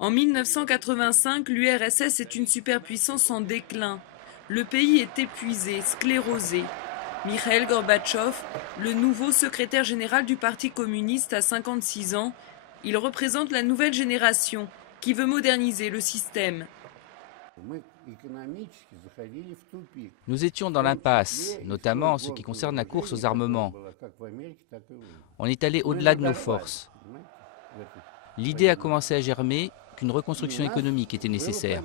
En 1985, l'URSS est une superpuissance en déclin. Le pays est épuisé, sclérosé. Mikhail Gorbatchev, le nouveau secrétaire général du Parti communiste à 56 ans, il représente la nouvelle génération qui veut moderniser le système. Nous étions dans l'impasse, notamment en ce qui concerne la course aux armements. On est allé au-delà de nos forces. L'idée a commencé à germer qu'une reconstruction économique était nécessaire.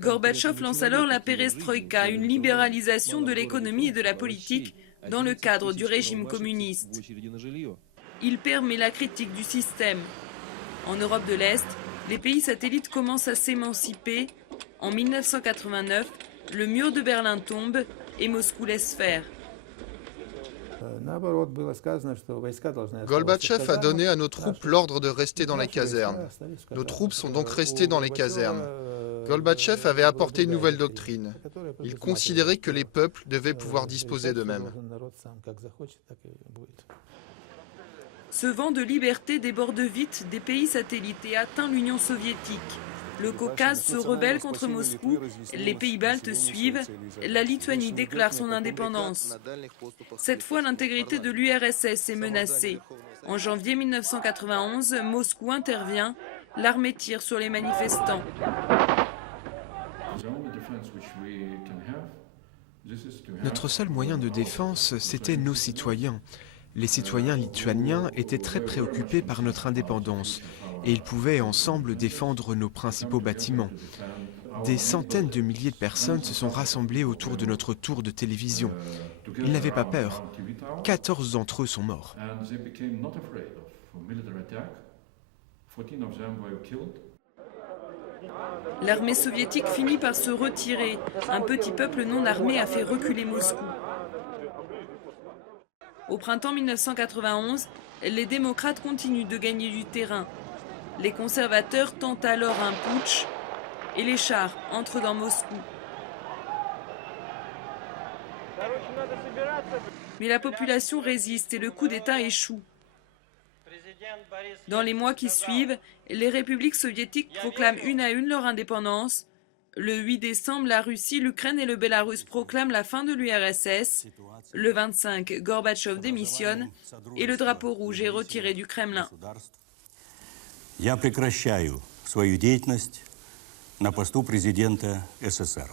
Gorbatchev lance alors la perestroïka, une libéralisation de l'économie et de la politique dans le cadre du régime communiste. Il permet la critique du système. En Europe de l'Est, les pays satellites commencent à s'émanciper. En 1989, le mur de Berlin tombe et Moscou laisse faire. Gorbatchev a donné à nos troupes l'ordre de rester dans les casernes. Nos troupes sont donc restées dans les casernes. Gorbatchev avait apporté une nouvelle doctrine. Il considérait que les peuples devaient pouvoir disposer d'eux-mêmes. Ce vent de liberté déborde vite des pays satellites et atteint l'Union soviétique. Le Caucase se rebelle contre Moscou, les pays baltes suivent, la Lituanie déclare son indépendance. Cette fois, l'intégrité de l'URSS est menacée. En janvier 1991, Moscou intervient, l'armée tire sur les manifestants. Notre seul moyen de défense, c'était nos citoyens. Les citoyens lituaniens étaient très préoccupés par notre indépendance et ils pouvaient ensemble défendre nos principaux bâtiments. Des centaines de milliers de personnes se sont rassemblées autour de notre tour de télévision. Ils n'avaient pas peur. 14 d'entre eux sont morts. L'armée soviétique finit par se retirer. Un petit peuple non armé a fait reculer Moscou. Au printemps 1991, les démocrates continuent de gagner du terrain. Les conservateurs tentent alors un putsch et les chars entrent dans Moscou. Mais la population résiste et le coup d'État échoue. Dans les mois qui suivent, les républiques soviétiques proclament une à une leur indépendance. Le 8 décembre, la Russie, l'Ukraine et le Bélarus proclament la fin de l'URSS. Le 25, Gorbatchev démissionne et le drapeau rouge est retiré du Kremlin. Я прекращаю свою деятельность на посту президента СССР.